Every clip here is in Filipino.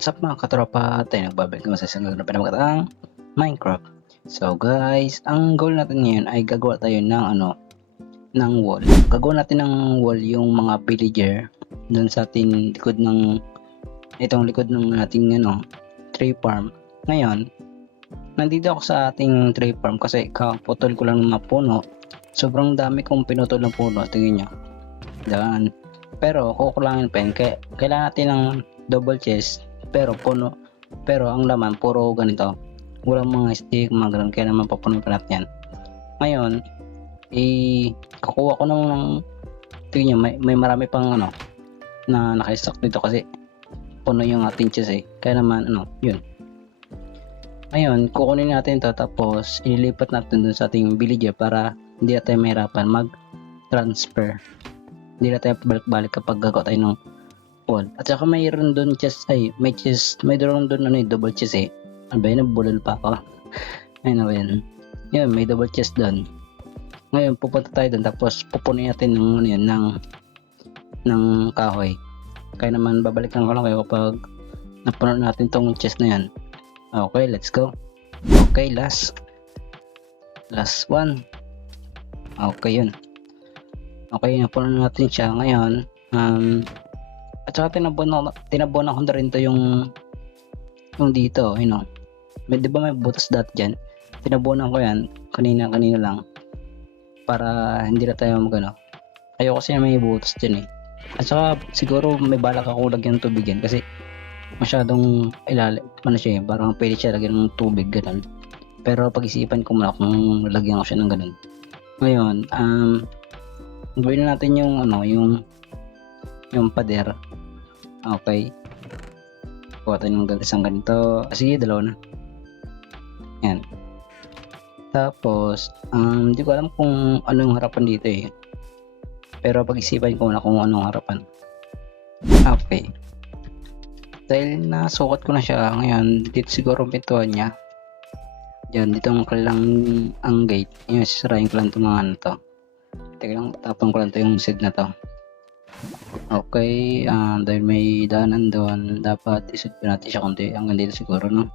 What's up mga katropa? Tayo nagbabalik naman sa isang pinamagatang Minecraft. So guys, ang goal natin ngayon ay gagawa tayo ng wall. Gagawa natin ng wall yung mga villager dun sa ating likod ng likod ng ating tree farm. Ngayon, nandito ako sa ating tree farm kasi kaputol ko lang ng mga puno. Sobrang dami kong pinutol ng puno, tingin nyo. Daan. Pero kukulangin pa yun. Kailangan natin ng double chest pero puno, pero ang laman puro ganito, walang mga stick, mga ganun, kaya naman papunin pa natin yan. Ngayon kukuha ko ng tingin nyo, may marami pang na naka-stock dito kasi puno yung ating chest kaya naman yun. Ngayon kukunin natin to, tapos ililipat natin dun sa ating villager para hindi na tayo mahirapan mag transfer, hindi na tayo balik-balik kapag gagawa tayo ng wall. At saka mayroon doon may doon double chest ano ba yun, nabulol pa ako. Ayun, may double chest doon. Ngayon pupunta tayo doon, tapos pupunin natin ng kahoy. Kaya naman babalikan ko lang kayo kapag napuno natin tong chest na yan. Okay, let's go. Okay, last one. Okay, yun. Okay, napuno natin siya. Ngayon at saka tinabunan ko na rin to yung dito, di ba may butas dati dyan, tinabunan ko yan kanina lang para hindi na tayo ayoko kasi may butas dyan at saka siguro may balak ako lagyan ng tubig yan kasi masyadong ilalim siya parang pwede siya lagyan ng tubig ganun, pero pag-isipan ko muna kung lagyan ko siya ng ganun. Ngayon gawin na natin yung pader. Okay, kuha tayo ng isang ganito. Sige, dalawa na. Yan. Tapos hindi ko alam kung ano yung harapan dito pero pag-isipan ko na kung anong harapan. Okay, dahil nasukat ko na siya, ngayon dito siguro ang pintuan niya. Diyan, dito ang gate. Yung sisirain ko lang itong mga to. Teka lang, tapang ko lang ito yung seed na to. Okay, dahil may daanan doon, dapat isip natin siya konti. Hanggang dito siguro, no?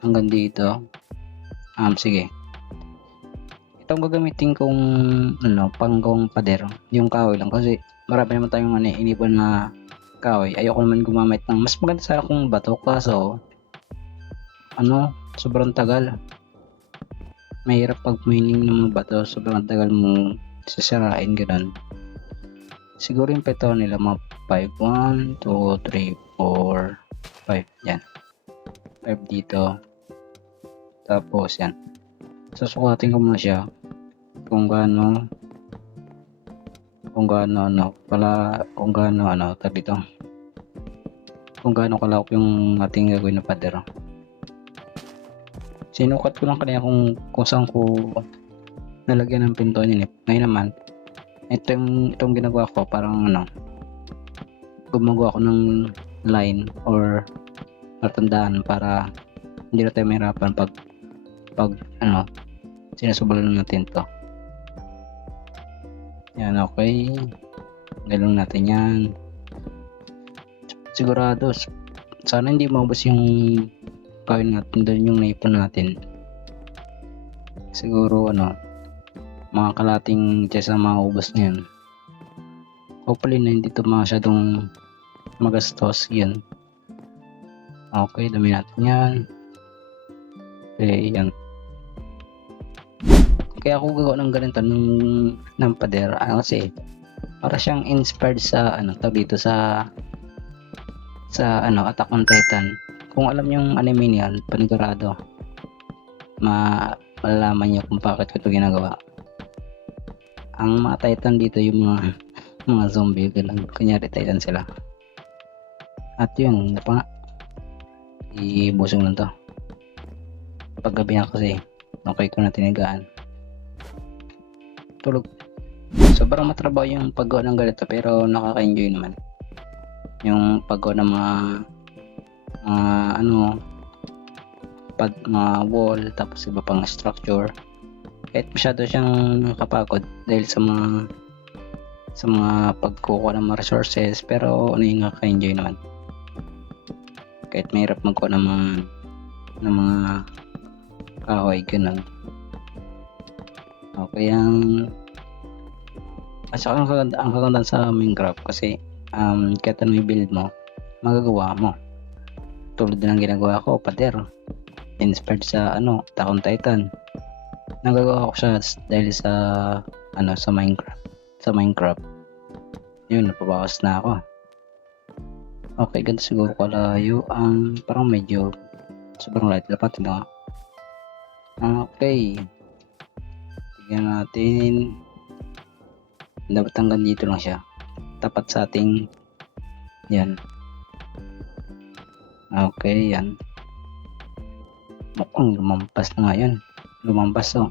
Hanggang dito. Sige. Itong gagamitin kong panggawang pader, yung kahoy lang. Kasi marami naman tayong inipon na kahoy. Ayoko naman gumamit ng mas maganda sana kung bato, kaso sobrang tagal. Mahirap pag mining ng mga bato, sobrang tagal mo sisirain, ganun. Siguro yung peto nila mga 5, 1, 2, 3, 4, 5, yan 5 dito, tapos yan susukatin ko muna siya kung gaano kalawak yung ating gagawin na pader. Sinukat ko lang kanina kung saan ko nalagyan ng pintuan yun Ngayon naman itong ginagawa ko, parang gumagawa ko ng line or matandaan para hindi na tayo mahirapan pag sinusubulan natin to. Yan, okay, galong natin yan. Sigurado sana hindi maubos yung kain natin doon, yung naipon natin. Siguro mga kalating chest na maubos na yan. Hopefully na hindi ito masyadong magastos yan. Okay, dami natin yan. Okay, yan. Kaya ako gagawa ng ganito ng pader kasi para siyang inspired sa dito sa Attack on Titan. Kung alam yung anime niyan, panigurado malalaman niyo kung bakit ko ito ginagawa. Ang mga Titan dito yung mga zombie, ganun. Kunyari Titan sila. At yun, ibusong lang to. Paggabi na kasi, okay ko na tinigaan. Tulog. Sobrang matrabaho yung paggawa ng ganito, pero nakaka-enjoy naman. Yung paggawa ng mga wall, tapos iba pang structure. Kahit masyado siyang nakapagod dahil sa mga pagkukuha ng mga resources, pero nakaka-enjoy naman. kahit mahirap magkuha ng mga kahoy, ganun. Okay, at saka ang kagandahan sa Minecraft kasi kahit ano yung build mo, magagawa mo. Tulad din ng ginagawa ko, pader. Inspired sa Attack on Titan. Nagagawa ko siya dahil sa sa Minecraft. Sa Minecraft. Yun, napabawas na ako. Okay, ganito siguro kalayo. Parang medyo sobrang light. Lapatin na. Okay. Tignan natin. Dapat hanggang dito lang siya. Tapat sa ating yan. Okay, yan. Mukhang lumampas na nga yan. Lumampas, oh.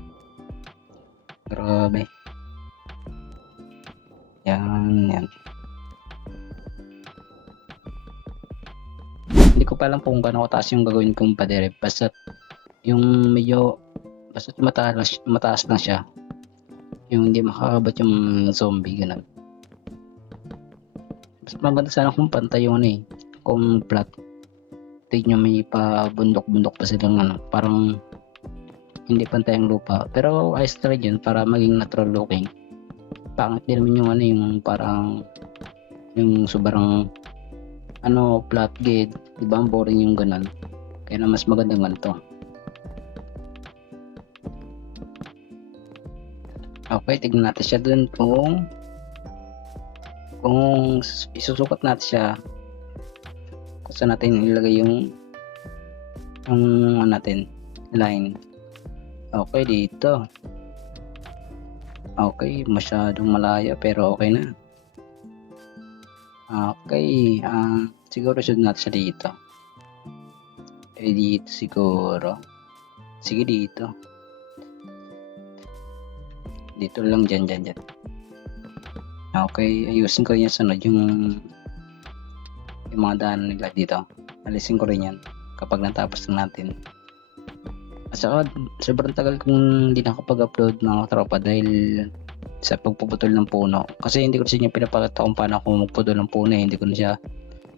Grabe. Yan. Hindi ko pa alam kung gaano kataas yung gagawin kong pader. Basta yung medyo mataas lang siya. Yung hindi makakabat yung zombie, ganun. Mas maganda sana kung pantay yung kung flat. Tignan nyo may pa-bundok-bundok pa silang parang hindi pantay ang lupa. Pero ayos na rin yun para maging natural looking. Pangit din naman yung yung parang yung sobrang flat gate. Diba ang boring yung ganun. Kaya na mas magandang ganito. Okay, tignan natin siya dun kung isusukat natin siya kung saan natin ilagay yung natin line. Okay, dito. Okay, masyadong malayo pero okay na. Okay, siguro sunod natin siya dito. Dito siguro. Sige, dito. Dito lang, dyan. Okay, ayusin ko yung sunod yung mga daan nila dito. Alisin ko rin yan kapag natapos na natin. At saka sobrang tagal kong hindi nakapag-upload mga tropa dahil sa pagpuputol ng puno. Kasi hindi ko sa inyo pinapakita kung paano ako magputol ng puno. Hindi ko na siya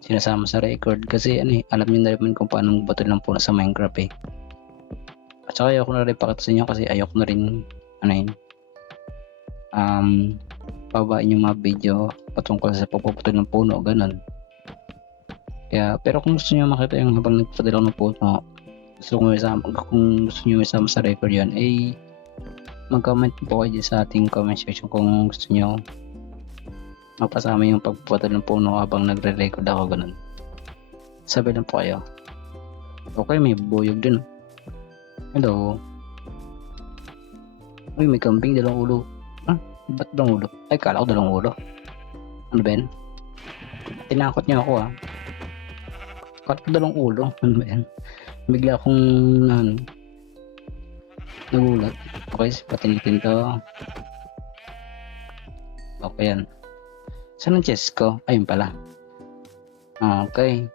sinasama sa record kasi alam niyo na rin kung paano magputol ng puno sa Minecraft At saka ayoko na rin pakita sa inyo kasi ayoko na rin babain yung mga video patungkol sa pagpuputol ng puno, ganun. Kaya, pero kung gusto nyo makita yung habang nagpaputol ng puno, kung gusto nyo isama sa record yun, mag-comment po kayo sa ating comment section kung gusto nyo mapasama yung pagpuputol ng puno habang nagre-record ako, ganun. Sabi lang po kayo. Okay, may buyog din. Hello. Uy, may kambing, dalawang ulo. Ba't dalawang ulo? Ay, kala ko dalawang ulo. Ano ba yan? Tinakot niyo ako Kala ko dalawang ulo. Ano ba yan? Bigla akong nagulat. Okay, patinitin to. Okay yan. Saan ang chest ko? Ayun pala. Okay.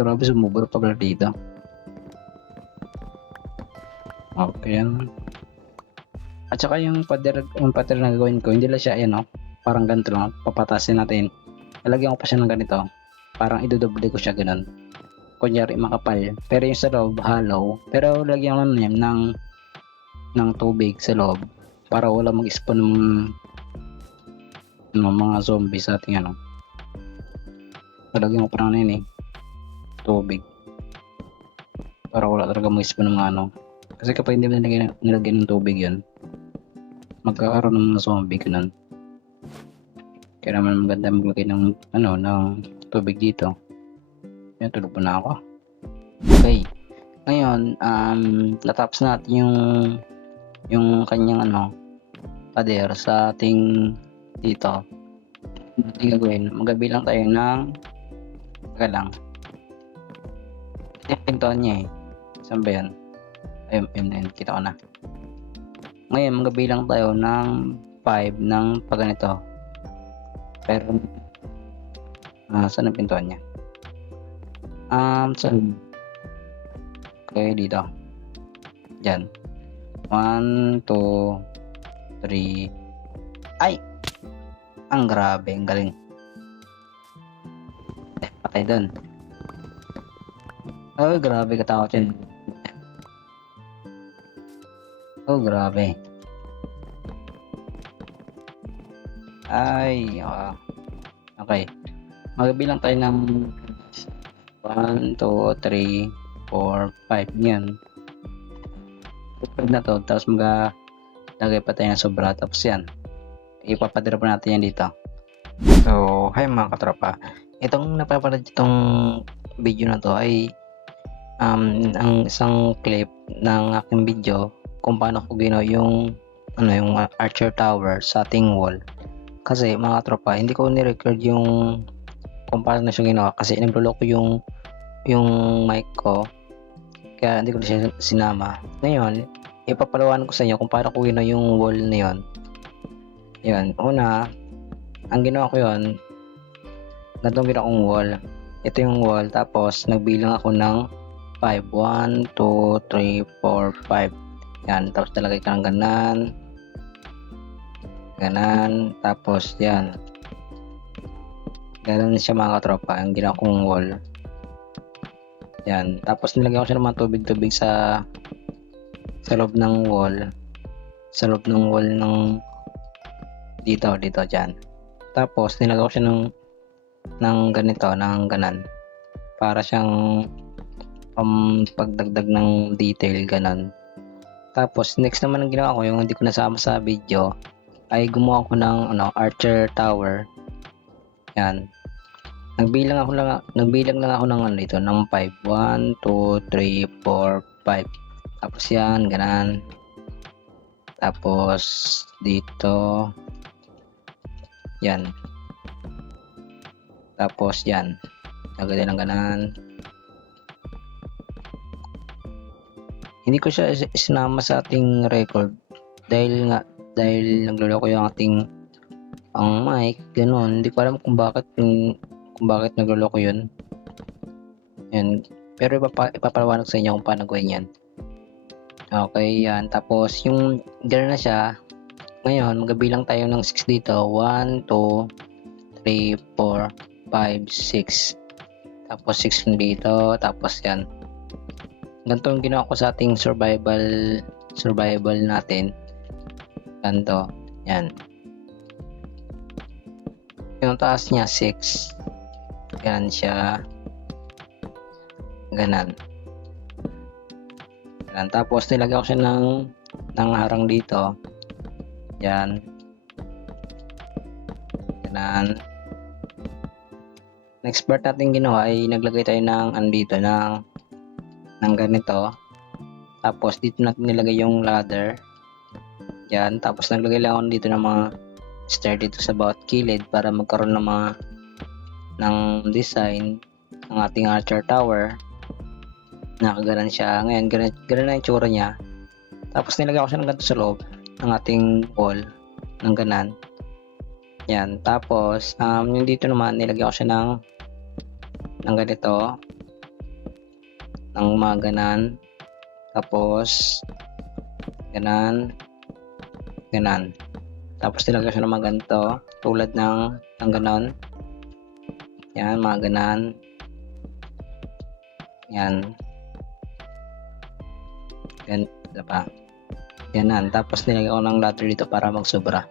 Grabe, sumubra pa pala dito. Okay yan. At saka yung pader na gagawin ko, hindi lang siya parang ganito lang, papatasin natin. Lalagyan ko pa siya ng ganito, parang idodoble ko siya ganun. Kunyari makapal, pero yung sa loob hollow, pero lagyan ko naman ng tubig sa loob para wala mag-spawn ng mga zombie sa ating Lalagyan ko pa ng tubig para wala talaga mag-spawn ng mga kasi kapag hindi mo nilagyan ng tubig yun, magkakaroon ng mga zombie ganun. Kaya naman maganda maglagay ng tubig dito. Yan, tulog pa na ako. Okay. Ngayon, natapos natin yung kanyang pader sa ating dito. Hindi gagawin. Magabilang tayo ng teka lang. Yung pintuan niya Saan ba yan? Ayun, kita ko na. Ngayon, magabilang tayo ng 5 ng pagganito. Pero, saan ang pintuan niya? Saan? Okay, dito. Diyan. 1, 2, 3. Ay! Ang grabe, ang galing. tayo dun. Oh, grabe katakot yun. Oh, grabe. Ay, okay. Magbilang tayo ng 1, 2, 3, 4, 5. Yan. Pag na to, tapos maglagay pa tayo ng sobra. Tapos yan. Ipapadrop natin yan dito. So, hi mga katropa. Itong napapanood itong video na to ay ang isang clip ng aking video kung paano ko ginawa yung Archer Tower sa ating wall. Kasi mga katropa, hindi ko ni-record yung kung paano na siya ginawa kasi nagloloko yung mic ko, kaya hindi ko na siya sinama. Ngayon, ipapalawan ko sa inyo kung paano ko ginawa yung wall na yun. Yun, una, ang ginawa ko yun, ganitong ginawa kong wall. Ito yung wall, tapos nagbilang ako ng 5. 1, 2, 3, 4, 5. Yan, tapos nalagay ka ng ganan, tapos yan. Ganon siya mga katropa, ang ginawa kong wall. Yan, tapos nilagyan ko siya ng mga tubig-tubig sa loob ng wall. Sa loob ng wall ng dito dyan. Tapos nilagyan ko siya ng ganito, ng ganan. Para siyang pagdagdag ng detail, ganon. Tapos next naman ang ginawa ko, yung hindi ko nasama sa video, ay gumawa ko ng Archer Tower. Yan. Nagbilang lang ako ng dito ng 5. 1, 2, 3, 4, 5. Tapos yan, ganan. Tapos dito yan. Tapos yan. Lagay ng ganan. Hindi ko siya sinama sa ating record dahil nagloloko yung ating mic, ganun. Hindi ko alam kung bakit nagloloko yun. Yan. Pero ipapaliwanag sa inyo kung paano gawin yan. Okay, yan. Tapos yung gano'n na siya. Ngayon, magabilang tayo ng 6 dito. 1, 2, 3, 4, 5, 6. Tapos 6 dito. Tapos yan. Ganito yung ginawa ko sa ating survival natin. Ganito. Yan. Yung taas niya 6. Yan siya. Ganan. Yan. Tapos nilagay ko siya ng harang dito. Yan. Ganan. Next part natin ginawa ay naglagay tayo ng andito ng ganito. Tapos dito natin nilagay yung ladder. Yan. Tapos naglagay lang ako dito ng mga stair dito sa bawat kilid para magkaroon ng design ng ating Archer Tower. Nakaganan siya. Ngayon, ganun na yung tsura niya. Tapos nilagay ko siya ng ganito sa loob ng ating wall ng ganan. Yan. Tapos yung dito naman nilagay ko siya ng ganito, ng mga ganan. Tapos ganan. Tapos nilagay ko siya ng mga ganito tulad ng ganon. Yan, mga ganan. Yan. Diba? Ganan. Tapos nilagay ko ng ladder dito para magsobra.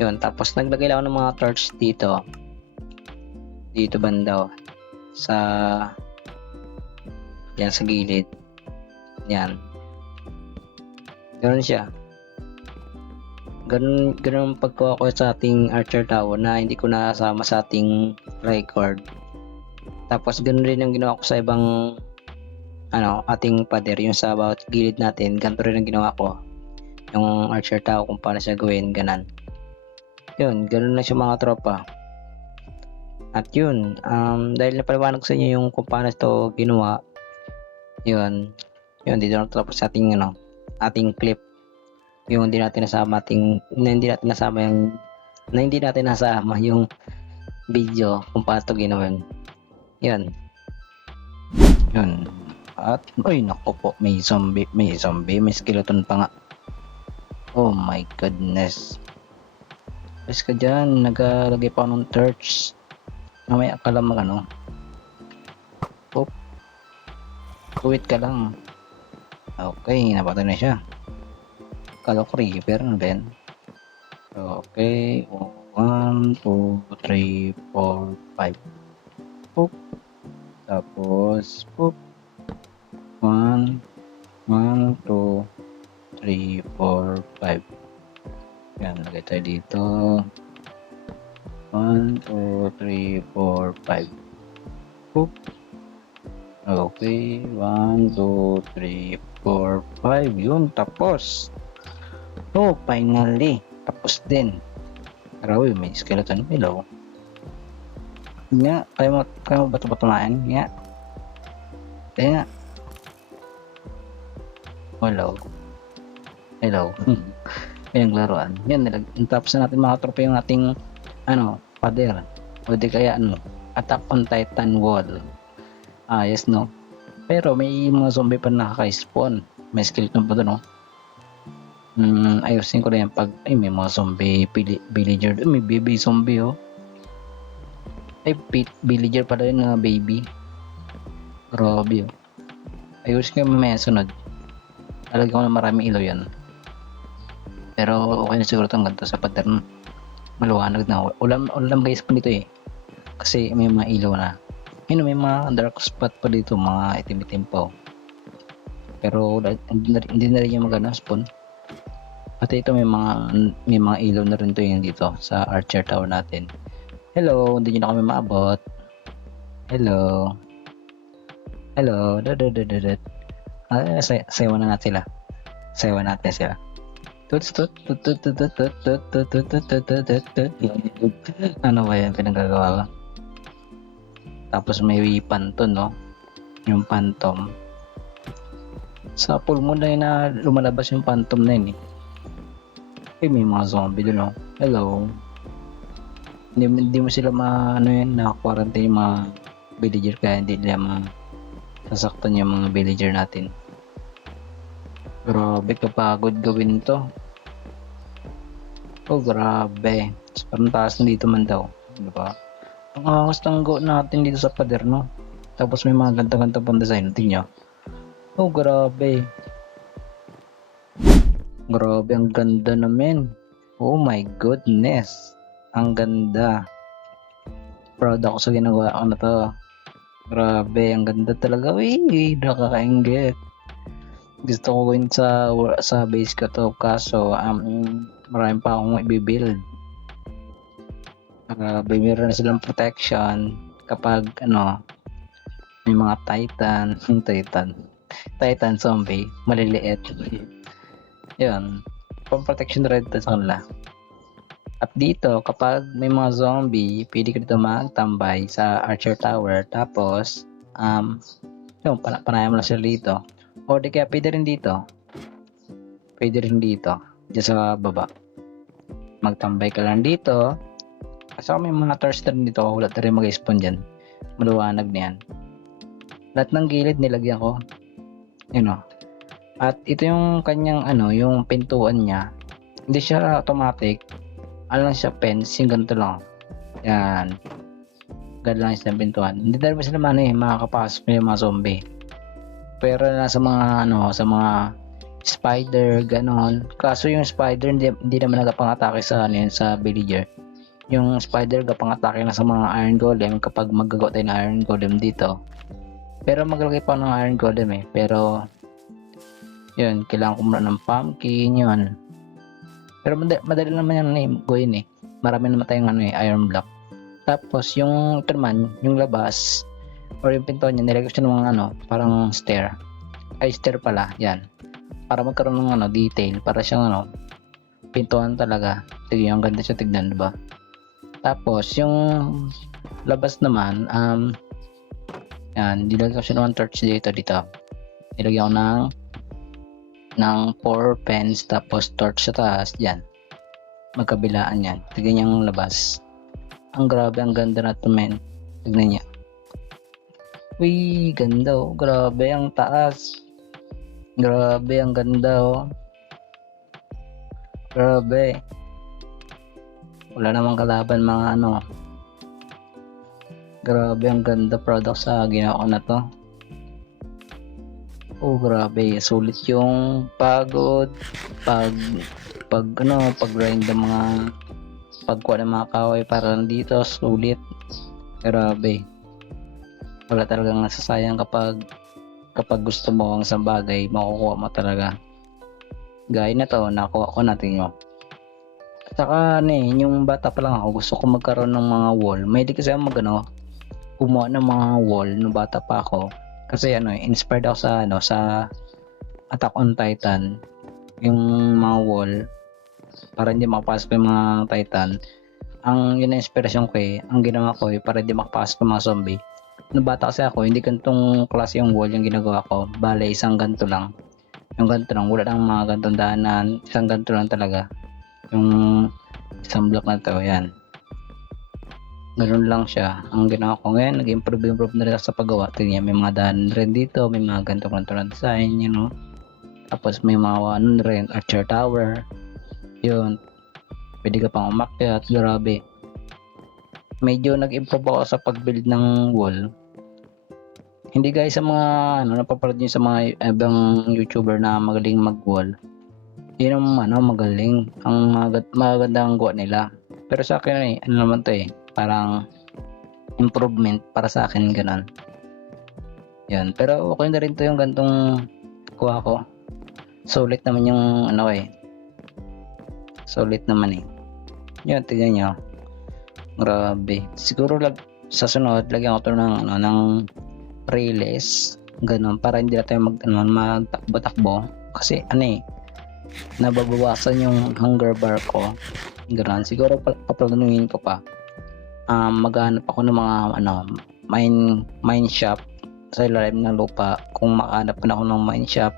Yun. Tapos naglagay lang ako ng mga torch dito. Dito banda. Yan sa gilid. Yan. Ganun siya. Ganun pagkuha ko sa ating Archer Tower na hindi ko nasama sa ating record. Tapos ganun rin ang ginawa ko sa ibang ating pader, yung sa bawat gilid natin. Ganito rin ang ginawa ko yung Archer Tower kung paano siya gawin, ganan. Yun, ganun na siya mga tropa. At yun, dahil napaliwanag sa inyo yung kung paano ito ginawa, yun dito na tapos sa ating ating clip. Yung hindi natin nasama yung video kung paano ito ginawa. Yun. At ay nako po, may zombie, may skeleton pa nga. Oh my goodness. Bes ka dyan, nagalagay pa ng torch. Mamaya ka lang Oop. Quit ka lang. Okay, napatay na siya. Kala ko Reaper na ba yan? Okay. 1, 2, 3, 4, 5. Poop. Tapos, poop. 1, 1, 2, 3, 4, 5. Yan, lagay tayo dito. 1, 2, 3, 4, 5. Poop. Okay, 1, 2, 3, 4, 5. Yun, tapos. Oh, finally. Tapos din. Grabe, may skeleton below. Nga, kaya mo ba ito patunayan? Nga. Kaya nga. Hello. Ayang laruan. Yan, tapos na natin mga tropa yung ating, pader. O di kaya, Attack on Titan Wall. Yes, no? Pero may mga zombie pa nakaka-spawn. May skeleton pa doon, no? Ayusin ko na yan pag, may mga zombie villager. May baby zombie, oh. Villager pala yun na baby. Grabe, oh. Ayusin ko yung mamaya sunod. Talagyan ko na maraming ilaw yan. Pero okay na siguro itong ganito sa pattern. Maluwanag na. Ulam guys pa dito eh. Kasi may mga ilaw na. May mga dark spot pa dito. Mga itim-itim pa, oh. Pero hindi na rin yung magana spawn. Pati ito may mga ilaw na rin to yung dito sa Archer Tower natin. Hello, hindi nyo na kami maabot. Hello. Sayawan na natin sila. Sayawan natin sila. Ano ba yan pinagagawa ko? Tapos may panton, no? Yung phantom. Sa full moon na yun na lumalabas yung phantom na yun, eh. May mga zombie dun, no? Hello. Hindi mo sila na-quarantine yung mga villager, kaya hindi nila sasaktan yung mga villager natin. Grabe, kapagod gawin to. Oh, grabe. Parang taas na dito man daw. Diba? Ang angas ng go natin dito sa pader, no? Tapos may mga ganda-ganda pang design. Tingnan nyo. Oh, grabe. Grabe, ang ganda naman. Oh my goodness. Ang ganda. Proud ako sa ginagawa ko na to. Grabe, ang ganda talaga. Uy, nakakainggit. Gusto ko gawin sa base ko to, kaso marami pa akong i-build. Meron na silang protection kapag may mga Titan zombie maliliit. Yun, pang protection red sa kanila. At dito, kapag may mga zombie, pwede ka dito magtambay sa Archer Tower. Tapos, panayam lang sila dito. O di kaya pwede rin dito. Diyan sa baba. Magtambay ka lang dito. Kasi may mga torch rin dito. Wala na rin mag-spawn dyan. Maluwanag na yan. Lahat ng gilid nilagyan ko. At ito yung kanyang yung pintuan niya. Hindi siya automatic. Lang siya fence, yung ganito lang. Yan. Ganito lang siya pintuan. Hindi na rin sila makakapasok yung mga zombie. Pero na sa mga spider, ganon. Kaso yung spider hindi naman nagapang-atake sa villager. Yung spider gapang-atake na sa mga iron golem kapag maggagawa tayo ng iron golem dito. Pero maglagay pa ng iron golem eh. Pero yun, kailangan ko muna ng pumpkin, yun. Pero madali naman yan gawin eh. Marami naman tayong iron block. Tapos yung yung labas or yung pinto niya, nilagay ko siya ng mga parang stair. Stair pala, yan. Para magkaroon ng detail, para siyang pintuan talaga. Tignan, ang ganda siya tignan, diba? Tapos yung labas naman, yan, nilagay ko siya ng torch dito. Nilagyan ko ng 4 pens, tapos torch sa taas, yan. Magkabilaan yan. Tignan yung labas. Ang grabe, ang ganda na ito, men. Tignan niya. Uy, ganda, oh. Grabe, ang taas. Grabe, ang ganda, oh. Grabe. Wala namang kalaban, mga Grabe, ang ganda product sa ginawa ko na to. Oh, grabe, sulit yung pagod, pag pag grind ng mga pagkuha ng mga kahoy para nandito, sulit. Grabe. Wala talagang nasasayang kapag gusto mo ang isang bagay, makukuha mo talaga. Gaya na to, nakuha ko natin yun. At saka yung bata pa lang ako, gusto ko magkaroon ng mga wall. May di kasi ako gumawa ng mga wall nung bata pa ako. Kasi inspired ako sa Attack on Titan. Yung mga wall, para hindi makapasok yung mga Titan. Yun na inspirasyon ko ang ginawa ko para hindi makapasok yung mga zombie. Nung bata kasi ako, hindi gantong klase yung wall yung ginagawa ko. Bale, isang ganto lang. Yung ganto lang, wala lang mga gantong daanan. Isang ganto lang talaga. Yung isang block na to, yan. Ganun lang siya. Ang ginawa ko ngayon, nag-improve na rin ako sa paggawa. Tingnan, may mga daan rin dito, may mga ganito na design, Tapos may mga rin, Archer Tower. Yun. Pwede ka pang umakyat, grabe. Medyo nag-improve ako sa pag-build ng wall. Hindi guys sa mga napapanood niyo sa mga ibang YouTuber na magaling mag-wall. Yun ang magaling. Ang magandang gawa nila. Pero sa akin naman to parang improvement para sa akin, ganun. Yan, pero okay na rin to yung gantong kuha ko. Sulit naman yung sulit naman yan, tignan nyo, grabe. Siguro sa sunod lagyan ko to ng relays, ganun, para hindi na tayo magtakbo-takbo kasi nababawasan yung hunger bar ko, ganun. Siguro paplanuhin ko pa, maghanap ako ng mga mine shop sa ilalim ng lupa. Kung makahanap pa ako ng mine shop,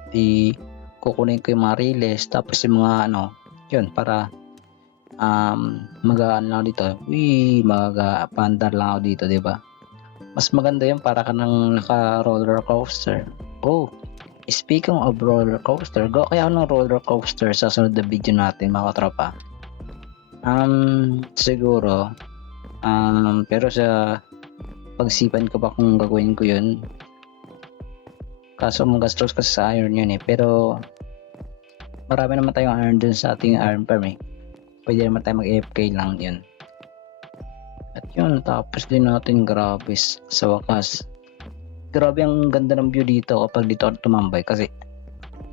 kukunin ko yung mga relays, tapos yung mga yun, para lang dito, magapandar lang ako dito, diba? Mas maganda yun, para ka nang naka roller coaster. Oh, speaking of roller coaster, go kaya ako ng roller coaster sa sunod na video natin, mga katropa. Siguro pero sa pagsipan ko pa kung gagawin ko yun, kaso magastos kasi sa iron yun pero marami naman tayong iron dun sa ating iron farm pwede naman tayo mag AFK lang yun. At yun, tapos din natin, grabe, sa wakas. Grabe ang ganda ng view dito kapag dito ako tumambay kasi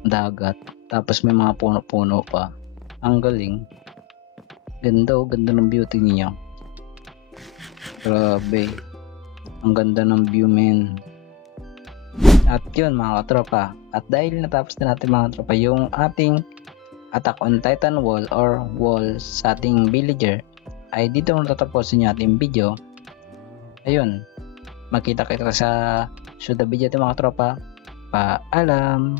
dagat, tapos may mga puno-puno pa. Ang galing. Ganda ng view, tingin nyo. Grabe, ang ganda ng view, men. At yun, mga katropa, at dahil natapos na natin, mga katropa, yung ating Attack on Titan wall or wall sa ating villager, ay dito natatapusin yung ating video. Ayun, makita kita sa susunod na video, mga katropa. Paalam.